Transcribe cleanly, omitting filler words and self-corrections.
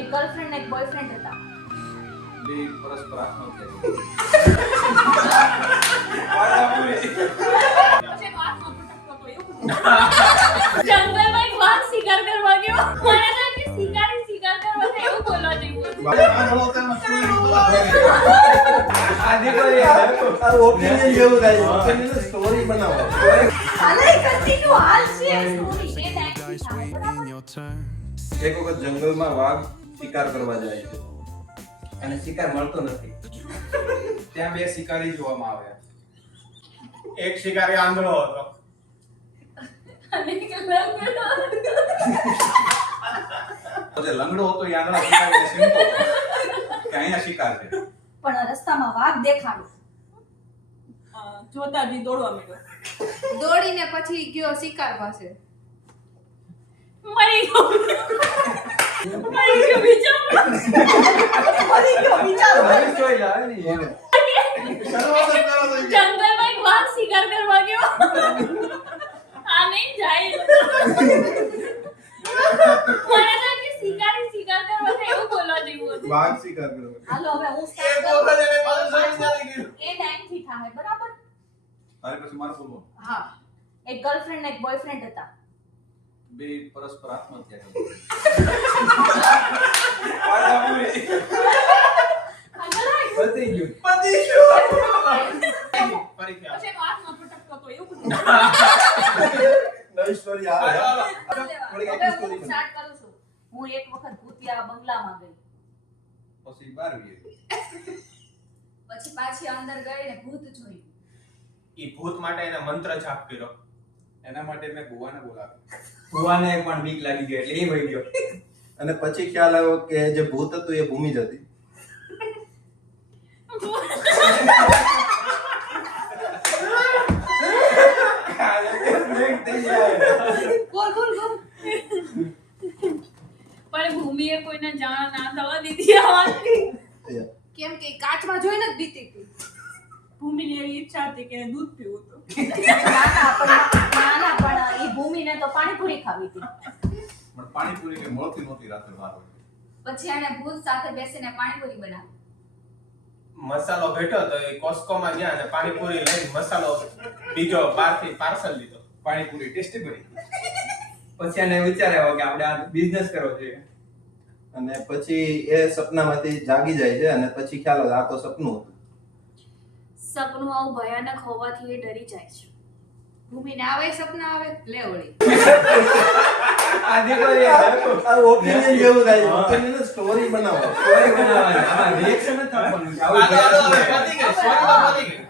એક ગર્લફ્રેન્ડ ને એક બોયફ્રેન્ડ હતા. બે પરસ્પર આત્મહત્યા જંગલમાં એક વાઘ શિકાર કરવા ગયો. મને તો કે શિકારી શિકાર કરવા છે એવું બોલવા જેવું હતું. આ દેખો યાર આ ઓપિનિયન જેવું થાય ઓપિનિયન સ્ટોરી બનાવો હાલે કન્ટિન્યુ હાલ છે સ્ટોરી એ ટાઈમ થાય બરાબર. એક વખત જંગલમાં વાઘ શિકાર કરવા જાય છે અને શિકાર મળતો નથી. ત્યાં બે શિકારી જોવામાં આવ્યા. એક શિકારી આંધળો હતો. અને કે લંગડો તો જે લંગડો હતો એ આંધળા શિકારીને સીમતો હતો કે અહીંયા શિકાર છે. પણ રસ્તામાં વાઘ દેખાડો. જોતા જ દોડવા માંડ્યો. દોડીને પછી ગયો શિકાર પાસે. મરી ગયો બિચારો. મરી ગયો બિચારો. નવી સ્ટોરી લાવે ને એને જંગલમાં એક વાઘ શિકાર કરવા ગયો. આ નહીં જાય. મને તો કે શિકારી શિકાર કરવા છે એવું બોલવા જેવું હતું. વાઘ શિકાર કરવા હાલો હવે હું એક વખત એને પાછું સળી ચાલી ગયું. એ ટાઈમ થી થાય બરાબર. તારે પછી મારે બોલવાનું. હા એક ગર્લફ્રેન્ડ ને એક બોયફ્રેન્ડ હતા. બે પરસ્પર આત્મહત્યા પતી ગયું પતી ગયું. ફરીથી આવો. પછી એનો હાથમાં પટકતો હતો એવું બધું. નવી સ્ટોરી આવે હાલો. થોડી હવે એક હું સ્ટોરી સ્ટાર્ટ કરું છું. હું એક વખત ભૂતિયા બંગલામાં ગઈ. પછી 12 પછી પાછી અંદર ગઈ ને ભૂત જોયું. ઈ ભૂત માટે એને મંત્ર જાપ કર્યો. એના માટે મેં ભુવાને બોલાવ્યો. ભુવાને પણ બીક લાગી ગઈ એટલે એ વહી ગયો અને પછી ખ્યાલ આવ્યો કે જે ભૂત હતું એ ભૂમિ જ હતી. બોલ બોલ બોલ. પણ ભૂમિએ કોઈને જાણ ના થવા દીધી આ વાતની. કેમ કે કાચમાં જોઈને જ બીતી ગઈ. ભૂમિની એવી ઈચ્છા હતી કે એને દૂધ પીવું હતું. ના પણ એ ભૂમિને તો પાણીપુરી ખાવી હતી. પણ પાણીપુરી કે મળતી નહોતી રાત્રે 12 વાગે. પછી એને ભૂત સાથે બેસીને પાણીપુરી બનાવી. મસાલો ઘટ્યો તો એ કોસ્કોમાં ગયા અને પાણીપુરી લઈને મસાલો બીજો બહારથી પાર્સલ લીધો. પાણીપુરી ટેસ્ટી બની. પછી એને વિચાર આવ્યો કે આપણે આ બિઝનેસ કરવો જોઈએ અને પછી એ સપનામાંથી જાગી જાય છે અને પછી ખ્યાલ આવે આ તો સપનું હતું. સપનું આવું ભયાનક હોવાથી એ ડરી જાય છે. ભૂમિને આવે સપના આવે લે ઓળી. આ દેખો યાર આ ઓપિનિયન જેવું થાય ઓપિનિયન સ્ટોરી બનાવો સ્ટોરી બનાવવાની આમાં રિએક્શન જ આપવાનું કે આવું હાલો, હાલો, હવે પતી ગઈ. સ્ટોરીમાં પતી ગઈ.